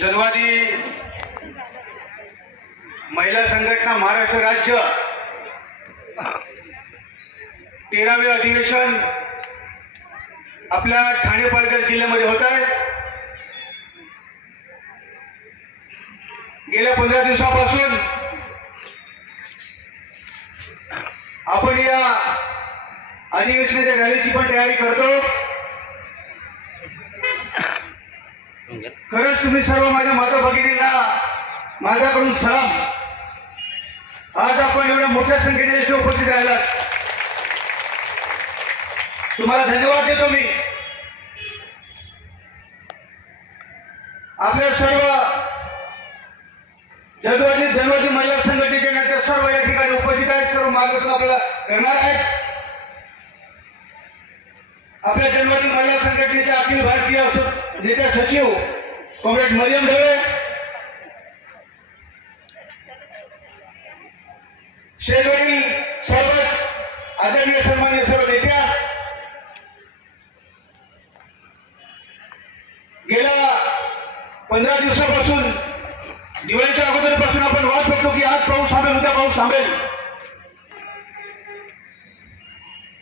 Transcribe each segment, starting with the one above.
जनवादी महिला संघटना महाराष्ट्र राज्य तेरावे अधिवेशन आपल्या ठाणे पालघर जिल्ह्यामध्ये होत आहे. गेल्या पंधरा दिवसापासून आपण या अधिवेशनाच्या रॅलीची पण तयारी करतो. तुम्ही सर्व माझ्या माता भगिनींना माझ्याकडून सलाम. आज आपण एवढ्या मोठ्या संख्येने याची उपस्थित राहिलात. तुम्हाला धन्यवाद देतो मी. आपल्या सर्व जगवाजी धनवादी महिला संघटनेच्या नेत्या सर्व या ठिकाणी उपस्थित आहेत सर्व मार्गदर्शन आपल्याला करणार आहेत. आपल्या जनवादी महिला संघटनेच्या अखिल भारतीय नेत्या सचिव कॉम्रेड मरियम ढवळे. शेजवडील सर्वच आदरणीय सन्मान्य सर्व नेत्या. गेल्या पंधरा दिवसापासून दिवाळीच्या अगोदरपासून आपण वाट बघतो की आज पाऊस थांबेल उद्या पाऊस थांबेल.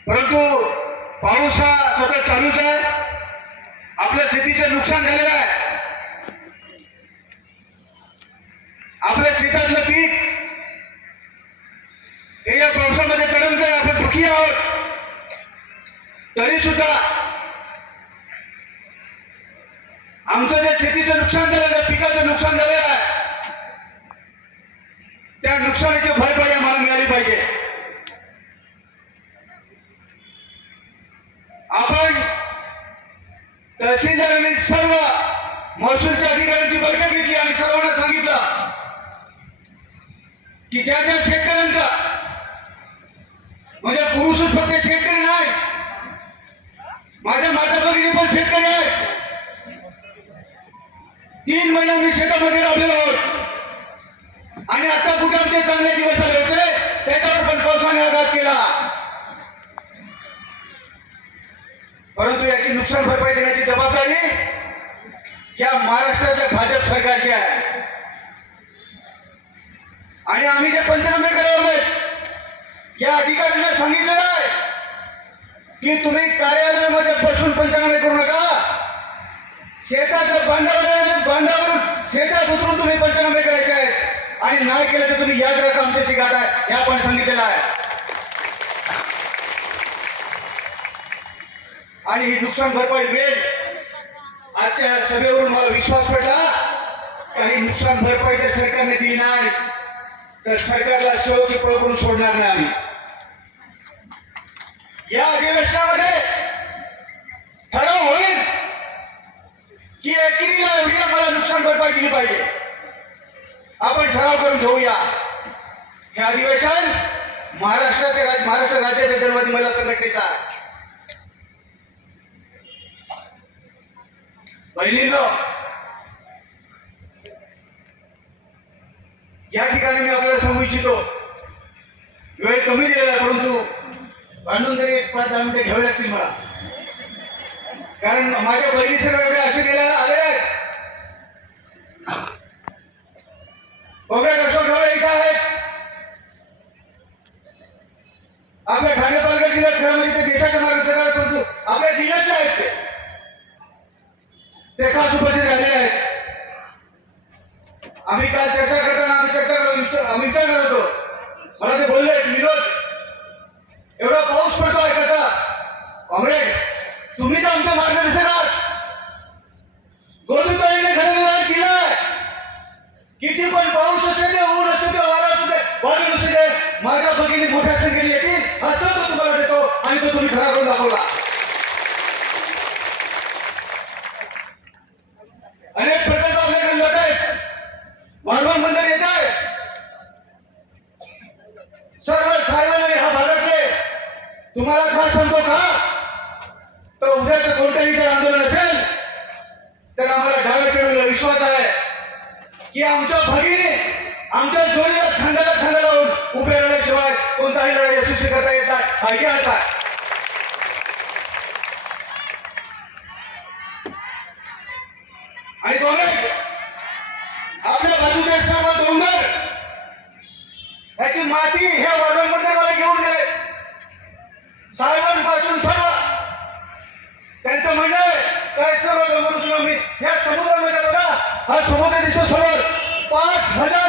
परंतु पाऊस हा सतत चालूच आहे. आपल्या शेतीचं नुकसान झालेलं आहे. आपल्या शेतातलं पीक. हे या पावसामध्ये करमत आहे आपण दुखी आहोत तरी सुद्धा आमचं जे शेतीचं नुकसान झालं त्या पिकाचं नुकसान झालेलं आहे त्या नुकसानीची भरपाई आम्हाला मिळाली पाहिजे. आपण तहसीलदारांनी सर्व महसूलच्या अधिकाऱ्यांची बैठक घेतली आणि सर्वांना सांगितलं की त्या ज्या शेतकऱ्यांचा म्हणजे पुरुषच फक्त शेतकरी नाही माझ्या माता भगिनी पण शेतकरी आहेत. तीन महिना मी शेतामध्ये राबलेलो आहोत. आणि आता कुठे आमचे चांगले दिवस आले होते त्याच्यावर पण पावसाने आघात केला. परंतु याची नुकसान भरपाई देण्याची जबाबदारी या महाराष्ट्राच्या भाजप सरकारची आहे. आणि आम्ही जे पंचनामे करायला या अधिकाऱ्यांना सांगितलेलं आहे की तुम्ही कार्यालयामध्ये बसून पंचनामे करू नका. शेताचं बांधावर बांधावरून शेतात उतरून तुम्ही पंचनामे करायचे आहेत. आणि नाही केलं तर तुम्ही याद राखा आमच्याशी गाठा हे आपण सांगितलेलं आहे. आणि ही नुकसान भरपाई मिळेल. आजच्या सभेवरून मला विश्वास पडला काही नुकसान भरपाई सरकारने दिली नाही. तर सरकारला शेवटी पळ करून सोडणार नाही आम्ही. या अधिवेशनामध्ये ठराव होईल की एकीला एवढी मला नुकसान भरपाई दिली पाहिजे. आपण ठराव करून घेऊया. हे अधिवेशन महाराष्ट्राचे राज महाराष्ट्र राज्याच्या जनवादी महिला संघटनेचा बहिणींनो या ठिकाणी मी आपल्याला सांगू इच्छितो. वेळ कमी दिलेला परंतु बांधून तरी एक पाच दहा मिनिटं घ्यावी लागतील मला. कारण माझ्या बहिणी सर्व एवढे असे गेल्या आले आहेत. कॉम्रेड अशोक इथं आहेत. आपल्या ठाणे पालघर जिल्ह्यात खेळामध्ये ते देशाच्या मार्ग सरकार परंतु आपल्या जिल्ह्याचे आहेत ते खास उपस्थित राहिले आम्ही काल चर्चा करताना आम्ही चर्चा करतो आम्ही काय करत? होतो मला ते बोलले विनोद एवढा पाऊस पडतो आहे कसा काँग्रेस तुम्ही तर आमच्या मार्गदर्शक आहात गोदूताईने ठरवलेला हा जिल्हा किती पण पाऊस असू दे ऊन असू दे वारा असू दे वादळ असू दे माझ्या भगिनी मोठ्या संख्येने येतील. हा तो तुम्हाला देतो आणि तो तुम्ही खरा करून दाखवला. तुम्हाला काय सांगतो का? तर उद्याचं कोणतंही जर आंदोलन असेल तर आम्हाला डाव्या चेडूला विश्वास आहे की आमच्या भगिनी आमच्या जोडीला खांद्याला खांदा लावून उभे राहिल्याशिवाय कोणताही लढाई यशस्वी करता येत नाही. हा आहे आणि दोन आपल्या बाजूचे सर्व डोंगर ह्याची माती हे আর তোমাদের দেশের সবার পাঁচ হাজার